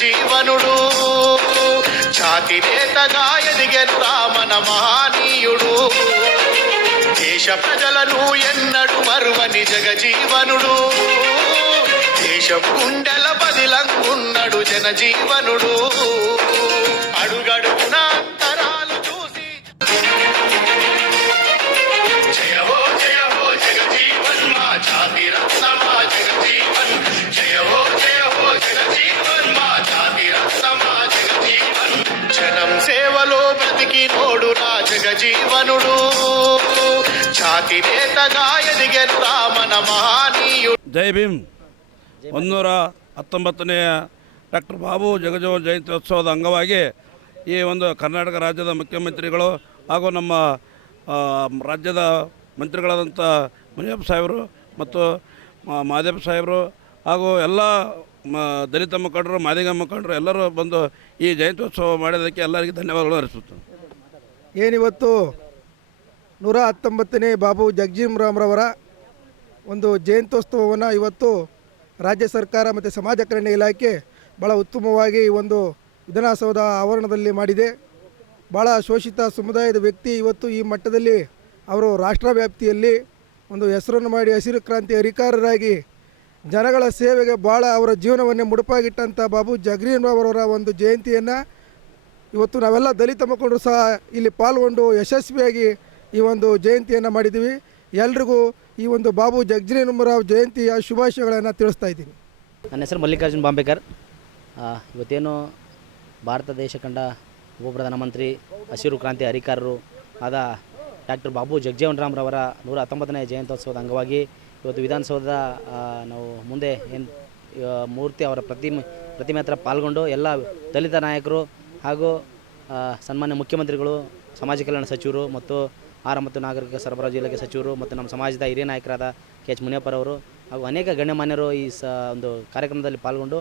జగజీవనుడు ఛాతి నేతగా ఎదిగెను రామన మహనీయుడు దేశ ప్రజలను ఎన్నడు మరువని జగజీవనుడు దేశం గుండెల బదిలంగున్నడు జనజీవనుడు అడుగడుగున అంతరాలు చూసి జయ హో జగజీవన్ మా ఛాతి రత్నమా జగజీవన్ జయ హో జగజీవన్ మా ఛాతి రత్నమా జగజీవన్ జనం సేవలో బ్రతికినోడు నా జగజీవనుడు ఛాతి నేతగా ఎదిగెను రామన మహనీయుడు. ಜೈ ಭೀಮ್ 119ನೇ ಡಾಕ್ಟರ್ ಬಾಬು ಜಗಜೀವನ್ ಜಯಂತ್ಯೋತ್ಸವದ ಅಂಗವಾಗಿ ಈ ಒಂದು ಕರ್ನಾಟಕ ರಾಜ್ಯದ ಮುಖ್ಯಮಂತ್ರಿಗಳು ಹಾಗೂ ನಮ್ಮ ರಾಜ್ಯದ ಮಂತ್ರಿಗಳಾದಂಥ ಮುನಿಯಪ್ಪ ಸಾಹೇಬರು ಮತ್ತು ಮಾದೇಪ್ಪ ಸಾಹೇಬರು ಹಾಗೂ ಎಲ್ಲ ದಲಿತ ಮುಖಂಡರು ಮಾದಿಗ ಮುಖಂಡರು ಎಲ್ಲರೂ ಬಂದು ಈ ಜಯಂತ್ಯೋತ್ಸವ ಮಾಡೋದಕ್ಕೆ ಎಲ್ಲರಿಗೂ ಧನ್ಯವಾದಗಳು ಅರ್ಪಿಸುತ್ತೇನೆ. ಏನಿವತ್ತು 119ನೇ ಬಾಬು ಜಗಜೀವನರಾಮ್ರವರ ಒಂದು ಜಯಂತ್ಯೋತ್ಸವವನ್ನು ಇವತ್ತು ರಾಜ್ಯ ಸರ್ಕಾರ ಮತ್ತು ಸಮಾಜ ಕಲ್ಯಾಣ ಇಲಾಖೆ ಭಾಳ ಉತ್ತಮವಾಗಿ ಈ ಒಂದು ವಿಧಾನಸೌಧ ಆವರಣದಲ್ಲಿ ಮಾಡಿದೆ. ಭಾಳ ಶೋಷಿತ ಸಮುದಾಯದ ವ್ಯಕ್ತಿ ಇವತ್ತು ಈ ಮಟ್ಟದಲ್ಲಿ ಅವರು ರಾಷ್ಟ್ರ ವ್ಯಾಪ್ತಿಯಲ್ಲಿ ಒಂದು ಹೆಸರನ್ನು ಮಾಡಿ ಹಸಿರು ಕ್ರಾಂತಿ ಹರಿಕಾರರಾಗಿ ಜನಗಳ ಸೇವೆಗೆ ಭಾಳ ಅವರ ಜೀವನವನ್ನೇ ಮುಡುಪಾಗಿಟ್ಟಂಥ ಬಾಬು ಜಗಜೀವನರಾಮ್ರವರ ಒಂದು ಜಯಂತಿಯನ್ನು ಇವತ್ತು ನಾವೆಲ್ಲ ದಲಿತ ಮುಖಂಡರು ಸಹ ಇಲ್ಲಿ ಪಾಲ್ಗೊಂಡು ಯಶಸ್ವಿಯಾಗಿ ಈ ಒಂದು ಜಯಂತಿಯನ್ನು ಮಾಡಿದ್ದೀವಿ. ಎಲ್ರಿಗೂ ಈ ಒಂದು ಬಾಬು ಜಗಜೀವನರಾವ್ ಜಯಂತಿಯ ಶುಭಾಶಯಗಳನ್ನು ತಿಳಿಸ್ತಾ ಇದ್ದೀನಿ. ನನ್ನ ಹೆಸರು ಮಲ್ಲಿಕಾರ್ಜುನ್ ಬಾಂಬೇಕರ್. ಇವತ್ತೇನು ಭಾರತ ದೇಶ ಕಂಡ ಉಪ ಪ್ರಧಾನಮಂತ್ರಿ ಹಸಿರು ಕ್ರಾಂತಿ ಹರಿಕಾರರು ಆದ ಡಾಕ್ಟರ್ ಬಾಬು ಜಗಜೀವನರಾಮ್ರವರ 119ನೇ ಜಯಂತ್ಯೋತ್ಸವದ ಅಂಗವಾಗಿ ಇವತ್ತು ವಿಧಾನಸೌಧದ ನಾವು ಮುಂದೆ ಏನು ಮೂರ್ತಿ ಅವರ ಪ್ರತಿಮೆ ಹತ್ರ ಪಾಲ್ಗೊಂಡು ಎಲ್ಲ ದಲಿತ ನಾಯಕರು ಹಾಗೂ ಸನ್ಮಾನ್ಯ ಮುಖ್ಯಮಂತ್ರಿಗಳು, ಸಮಾಜ ಕಲ್ಯಾಣ ಸಚಿವರು ಮತ್ತು ಆಹಾರ ಮತ್ತು ನಾಗರಿಕ ಸರಬರಾಜು ಇಲಾಖೆ ಸಚಿವರು ಮತ್ತು ನಮ್ಮ ಸಮಾಜದ ಹಿರಿಯ ನಾಯಕರಾದ KH ಮುನಿಯಪ್ಪರವರು ಹಾಗೂ ಅನೇಕ ಗಣ್ಯಮಾನ್ಯರು ಈ ಒಂದು ಕಾರ್ಯಕ್ರಮದಲ್ಲಿ ಪಾಲ್ಗೊಂಡು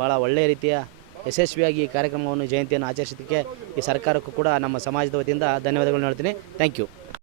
ಭಾಳ ಒಳ್ಳೆಯ ರೀತಿಯ ಯಶಸ್ವಿಯಾಗಿ ಈ ಕಾರ್ಯಕ್ರಮವನ್ನು ಜಯಂತಿಯನ್ನು ಆಚರಿಸೋದಕ್ಕೆ ಈ ಸರ್ಕಾರಕ್ಕೂ ಕೂಡ ನಮ್ಮ ಸಮಾಜದ ವತಿಯಿಂದ ಧನ್ಯವಾದಗಳನ್ನು ಹೇಳ್ತೀನಿ. Thank you.